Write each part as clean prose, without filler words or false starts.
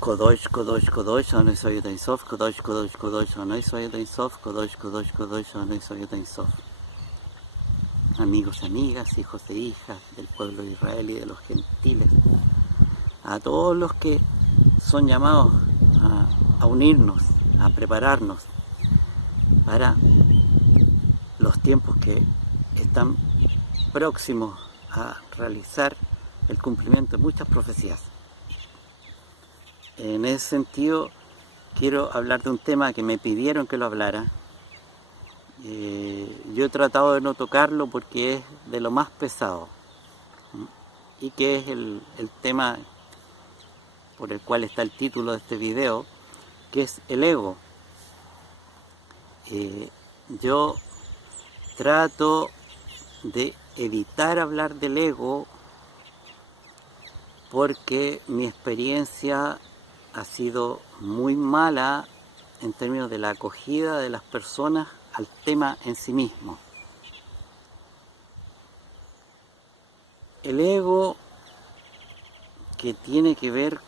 Kodosh, Kodosh, Kodosh, Adonai Soy Ein Sof, Kodosh, Kodosh, Kodosh, Adonai Soy Ein Sof, Kodosh, Kodosh, Kodosh, Adonai Soy Ein Sof. Amigos y amigas, hijos e hijas del pueblo de Israel y de los gentiles, a todos los que son llamados a unirnos, a prepararnos para los tiempos que están próximos a realizar el cumplimiento de muchas profecías. En ese sentido, quiero hablar de un tema que me pidieron que lo hablara. Yo he tratado de no tocarlo porque es de lo más pesado, y que es el tema por el cual está el título de este video, que es el ego. Yo trato de evitar hablar del ego porque mi experiencia ha sido muy mala en términos de la acogida de las personas al tema en sí mismo. El ego, que tiene que ver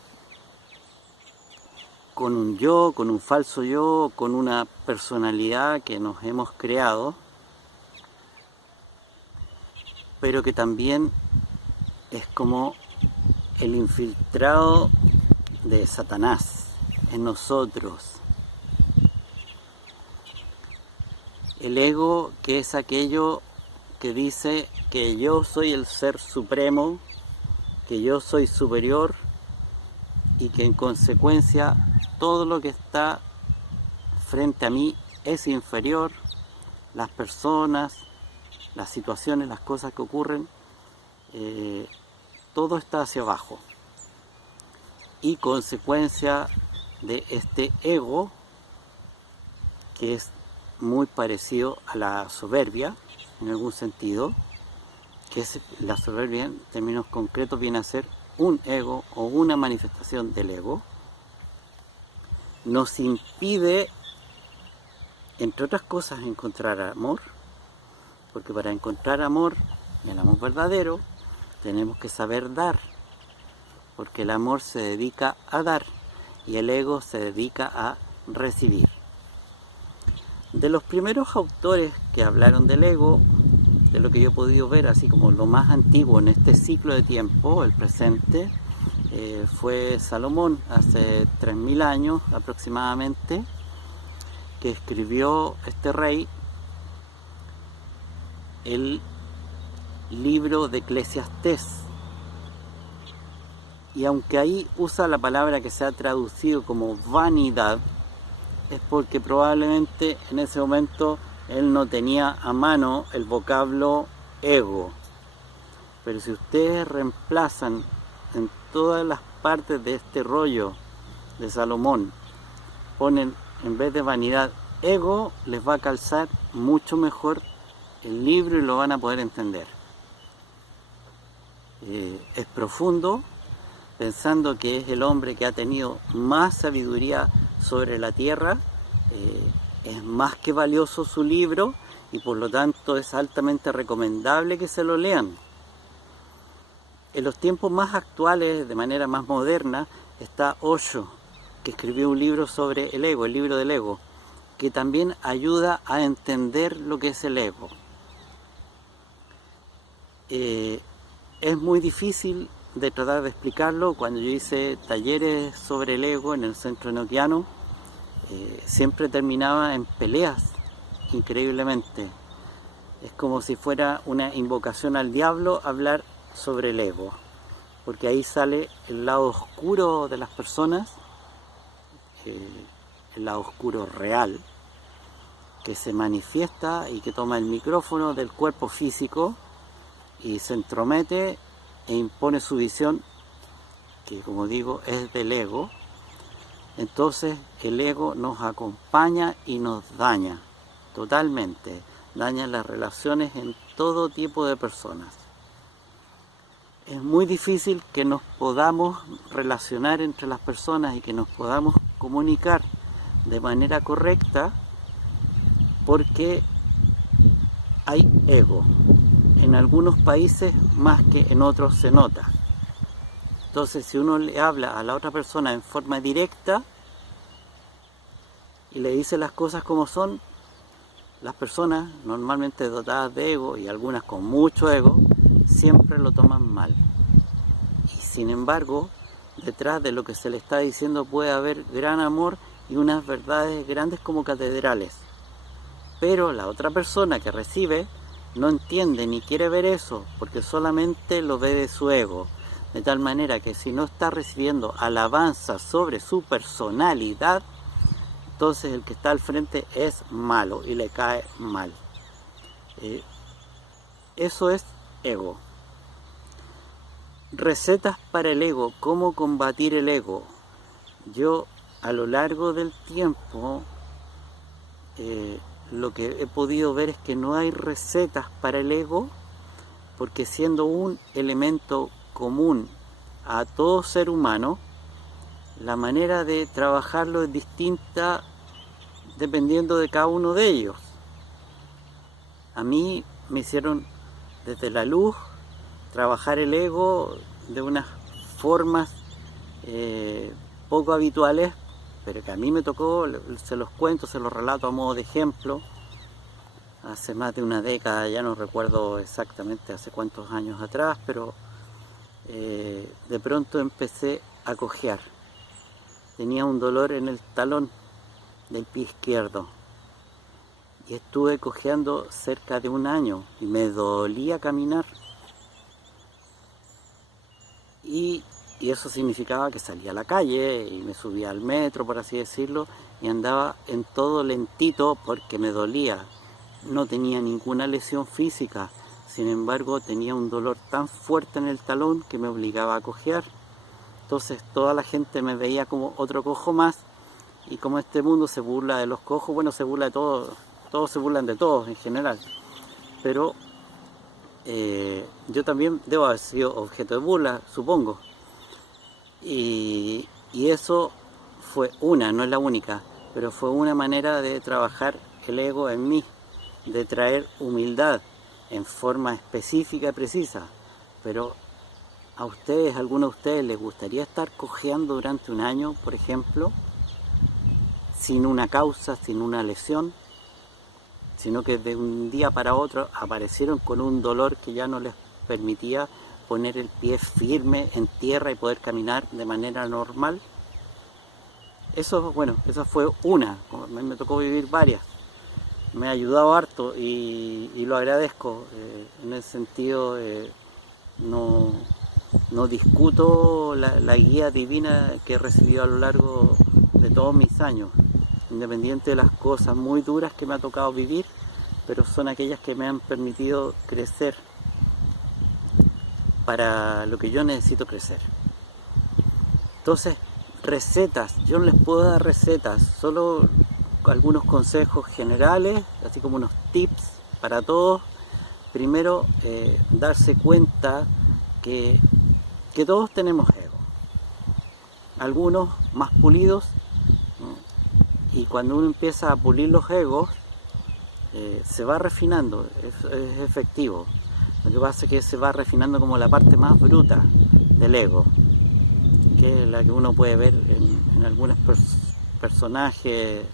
con un yo, con un falso yo, con una personalidad que nos hemos creado, pero que también es como el infiltrado de Satanás en nosotros. El ego, que es aquello que dice que yo soy el ser supremo, que yo soy superior y que en consecuencia todo lo que está frente a mí es inferior, las personas, las situaciones, las cosas que ocurren, todo está hacia abajo. Y consecuencia de este ego, que es muy parecido a la soberbia en algún sentido, que es la soberbia en términos concretos viene a ser un ego o una manifestación del ego, nos impide, entre otras cosas, encontrar amor, porque para encontrar amor, el amor verdadero, tenemos que saber dar, porque el amor se dedica a dar y el ego se dedica a recibir. De los primeros autores que hablaron del ego, de lo que yo he podido ver, así como lo más antiguo en este ciclo de tiempo, el presente, fue Salomón, hace 3000 años aproximadamente, que escribió este rey el libro de Eclesiastés. Y aunque ahí usa la palabra que se ha traducido como vanidad, es porque probablemente en ese momento él no tenía a mano el vocablo ego. Pero si ustedes reemplazan en todas las partes de este rollo de Salomón, ponen en vez de vanidad ego, les va a calzar mucho mejor el libro y lo van a poder entender. Es profundo, pensando que es el hombre que ha tenido más sabiduría sobre la tierra, es más que valioso su libro y por lo tanto es altamente recomendable que se lo lean. En los tiempos más actuales, de manera más moderna, está Osho, que escribió un libro sobre el ego, el libro del ego, que también ayuda a entender lo que es el ego. Es muy difícil de tratar de explicarlo. Cuando yo hice talleres sobre el ego en el centro enoquiano, siempre terminaba en peleas, increíblemente. Es como si fuera una invocación al diablo hablar sobre el ego, porque ahí sale el lado oscuro de las personas, el lado oscuro real, que se manifiesta y que toma el micrófono del cuerpo físico y se entromete e impone su visión, que como digo es del ego. Entonces el ego nos acompaña y nos daña totalmente, daña las relaciones en todo tipo de personas. Es muy difícil que nos podamos relacionar entre las personas y que nos podamos comunicar de manera correcta porque hay ego. En algunos países más que en otros se nota. Entonces, si uno le habla a la otra persona en forma directa y le dice las cosas como son, las personas normalmente dotadas de ego, y algunas con mucho ego, siempre lo toman mal. Y sin embargo, detrás de lo que se le está diciendo puede haber gran amor y unas verdades grandes como catedrales. Pero la otra persona que recibe no entiende ni quiere ver eso, porque solamente lo ve de su ego. De tal manera que si no está recibiendo alabanza sobre su personalidad, entonces el que está al frente es malo y le cae mal. Eso es ego. Recetas para el ego, cómo combatir el ego. Yo a lo largo del tiempo lo que he podido ver es que no hay recetas para el ego, porque siendo un elemento común a todo ser humano, la manera de trabajarlo es distinta dependiendo de cada uno de ellos. A mí me hicieron desde la luz trabajar el ego de unas formas poco habituales, pero que a mí me tocó, se los cuento, se los relato a modo de ejemplo. Hace más de una década, ya no recuerdo exactamente hace cuántos años atrás, pero de pronto empecé a cojear. Tenía un dolor en el talón del pie izquierdo y estuve cojeando cerca de un año y me dolía caminar. Y eso significaba que salía a la calle y me subía al metro, por así decirlo, y andaba en todo lentito porque me dolía. No tenía ninguna lesión física, sin embargo tenía un dolor tan fuerte en el talón que me obligaba a cojear. Entonces toda la gente me veía como otro cojo más, y como este mundo se burla de los cojos, bueno, se burla de todos, todos se burlan de todos en general, pero yo también debo haber sido objeto de burla, supongo. Y eso fue no es la única, pero fue una manera de trabajar el ego en mí, de traer humildad en forma específica y precisa. Pero a ustedes, a algunos de ustedes, les gustaría estar cojeando durante un año, por ejemplo, sin una causa, sin una lesión, sino que de un día para otro aparecieron con un dolor que ya no les permitía poner el pie firme en tierra y poder caminar de manera normal? Eso, bueno, esa fue una, me tocó vivir varias. Me ha ayudado harto y lo agradezco. En ese sentido, no discuto la guía divina que he recibido a lo largo de todos mis años, independiente de las cosas muy duras que me ha tocado vivir, pero son aquellas que me han permitido crecer para lo que yo necesito crecer. Entonces, recetas, yo no les puedo dar recetas, solo algunos consejos generales, así como unos tips para todos. Primero, darse cuenta que todos tenemos ego, algunos más pulidos, ¿no? Y cuando uno empieza a pulir los egos, se va refinando, es efectivo. Lo que pasa es que se va refinando como la parte más bruta del ego, que es la que uno puede ver en algunos personajes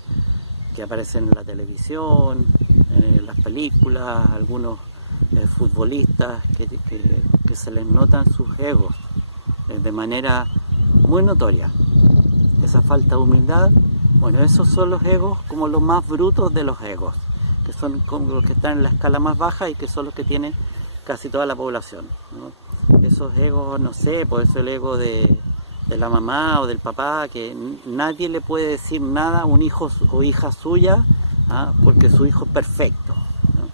que aparecen en la televisión, en las películas, algunos futbolistas que se les notan sus egos de manera muy notoria. Esa falta de humildad, bueno, esos son los egos como los más brutos de los egos, que son como los que están en la escala más baja y que son los que tienen casi toda la población, ¿no? Esos egos, no sé, por eso el ego de la mamá o del papá, que nadie le puede decir nada a un hijo o hija suya, porque su hijo es perfecto, ¿no?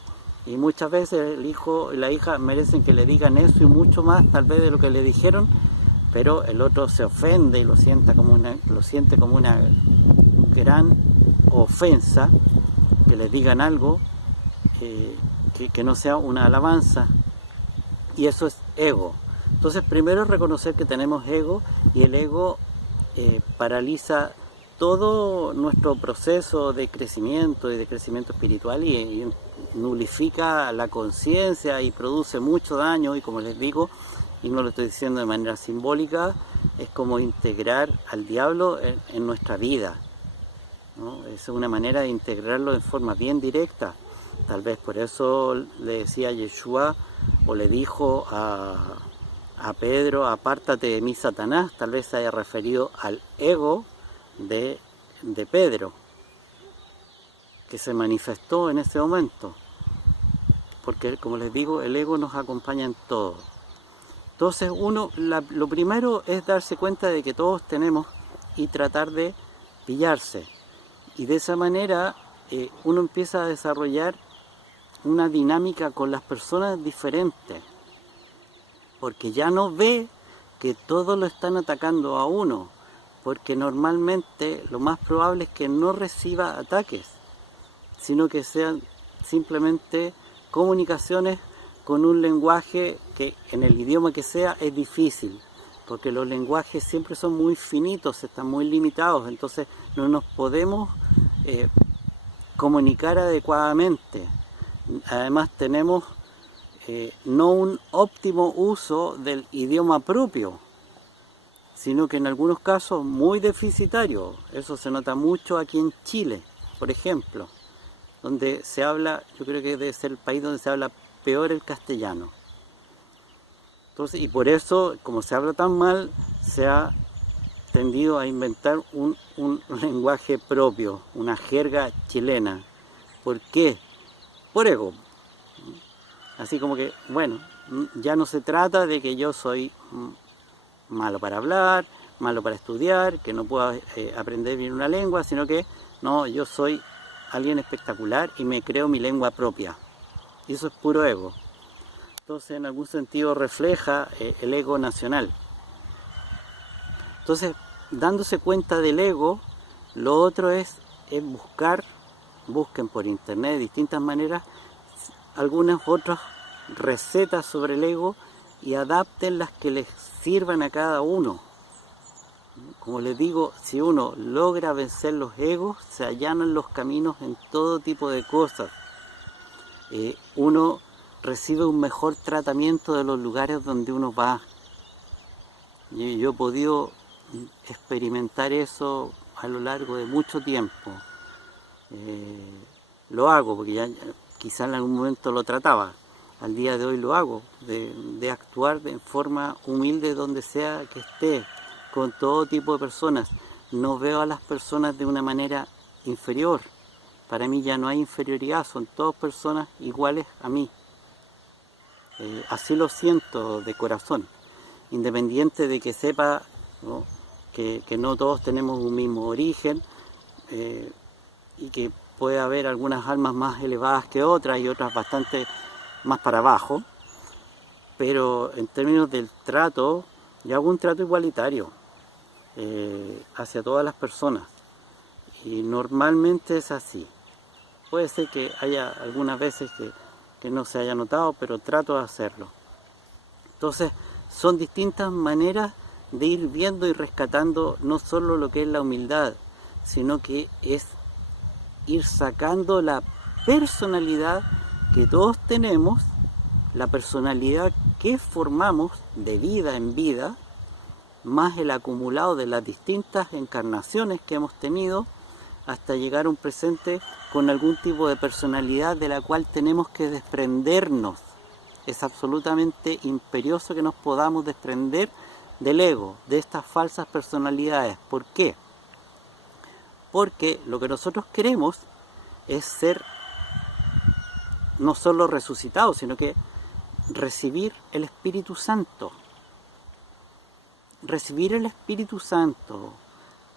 Y muchas veces el hijo y la hija merecen que le digan eso y mucho más tal vez de lo que le dijeron, pero el otro se ofende y lo siente como una gran ofensa que les digan algo que no sea una alabanza, y eso es ego. Entonces, primero reconocer que tenemos ego, y el ego paraliza todo nuestro proceso de crecimiento y de crecimiento espiritual, y nulifica la conciencia y produce mucho daño, y como les digo, y no lo estoy diciendo de manera simbólica, es como integrar al diablo en nuestra vida, ¿no? Es una manera de integrarlo en forma bien directa. Tal vez por eso le decía a Yeshua, o le dijo a Pedro, apártate de mí, Satanás. Tal vez se haya referido al ego de Pedro, que se manifestó en ese momento, porque como les digo, el ego nos acompaña en todo. Entonces lo primero es darse cuenta de que todos tenemos y tratar de pillarse, y de esa manera uno empieza a desarrollar una dinámica con las personas diferentes, porque ya no ve que todos lo están atacando a uno, porque normalmente lo más probable es que no reciba ataques, sino que sean simplemente comunicaciones con un lenguaje que en el idioma que sea es difícil, porque los lenguajes siempre son muy finitos, están muy limitados, entonces no nos podemos comunicar adecuadamente. Además tenemos no un óptimo uso del idioma propio, sino que en algunos casos muy deficitario. Eso se nota mucho aquí en Chile, por ejemplo, donde se habla, yo creo que debe ser el país donde se habla peor el castellano. Entonces, y por eso, como se habla tan mal, se ha tendido a inventar un lenguaje propio, una jerga chilena. ¿Por qué? Por ego. Así como que, bueno, ya no se trata de que yo soy malo para hablar, malo para estudiar, que no puedo aprender bien una lengua, sino que, no, yo soy alguien espectacular y me creo mi lengua propia. Y eso es puro ego. Entonces, en algún sentido refleja el ego nacional. Entonces, dándose cuenta del ego, lo otro es busquen por internet de distintas maneras algunas otras recetas sobre el ego y adapten las que les sirvan a cada uno. Como les digo, si uno logra vencer los egos, se allanan los caminos en todo tipo de cosas. Uno recibe un mejor tratamiento de los lugares donde uno va. Yo he podido experimentar eso a lo largo de mucho tiempo. Lo hago porque ya quizás en algún momento lo trataba. Al día de hoy lo hago, de actuar de forma humilde donde sea que esté, con todo tipo de personas. No veo a las personas de una manera inferior. Para mí ya no hay inferioridad, son todas personas iguales a mí. Así lo siento de corazón, independiente de que sepa, ¿no?, que no todos tenemos un mismo origen, y que puede haber algunas almas más elevadas que otras y otras bastante más para abajo, pero en términos del trato, yo hago un trato igualitario hacia todas las personas, y normalmente es así. Puede ser que haya algunas veces que no se haya notado, pero trato de hacerlo. Entonces, son distintas maneras de ir viendo y rescatando no solo lo que es la humildad, sino que es ir sacando la personalidad que todos tenemos, la personalidad que formamos de vida en vida, más el acumulado de las distintas encarnaciones que hemos tenido, hasta llegar a un presente con algún tipo de personalidad de la cual tenemos que desprendernos. Es absolutamente imperioso que nos podamos desprender del ego, de estas falsas personalidades. ¿Por qué? Porque lo que nosotros queremos es ser no solo resucitados, sino que recibir el Espíritu Santo. Recibir el Espíritu Santo,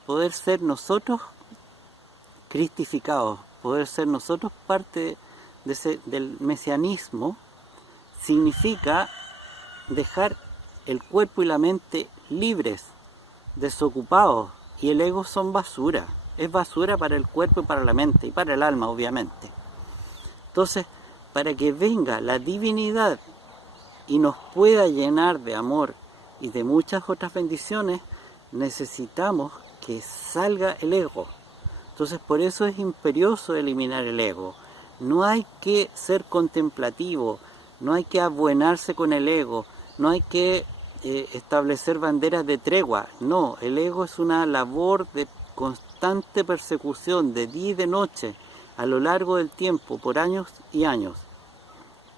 poder ser nosotros cristificados, poder ser nosotros parte del mesianismo, significa dejar el cuerpo y la mente libres, desocupados, y el ego son basura. Es basura para el cuerpo y para la mente, y para el alma, obviamente. Entonces, para que venga la divinidad y nos pueda llenar de amor y de muchas otras bendiciones, necesitamos que salga el ego. Entonces, por eso es imperioso eliminar el ego. No hay que ser contemplativo, no hay que abuenarse con el ego, no hay que establecer banderas de tregua. No, el ego es una labor de constante persecución de día y de noche a lo largo del tiempo, por años y años.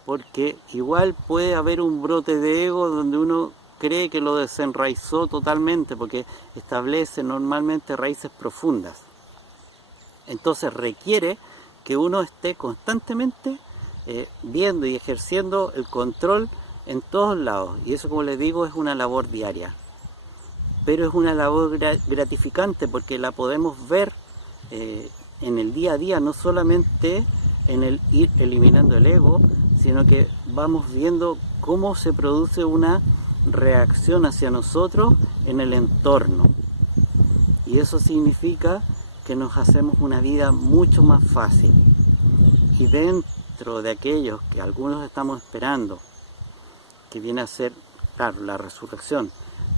Porque igual puede haber un brote de ego donde uno cree que lo desenraizó totalmente, porque establece normalmente raíces profundas. Entonces requiere que uno esté constantemente viendo y ejerciendo el control en todos lados. Y eso, como les digo, es una labor diaria. Pero es una labor gratificante porque la podemos ver en el día a día, no solamente en el ir eliminando el ego, sino que vamos viendo cómo se produce una reacción hacia nosotros en el entorno. Y eso significa que nos hacemos una vida mucho más fácil. Y dentro de aquellos que algunos estamos esperando, que viene a ser, claro, la resurrección,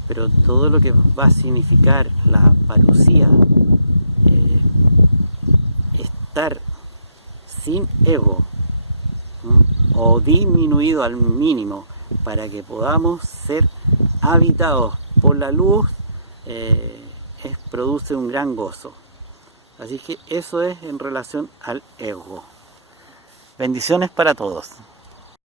pero todo lo que va a significar la parucía, estar sin ego, o disminuido al mínimo, para que podamos ser habitados por la luz, produce un gran gozo. Así que eso es en relación al ego. Bendiciones para todos.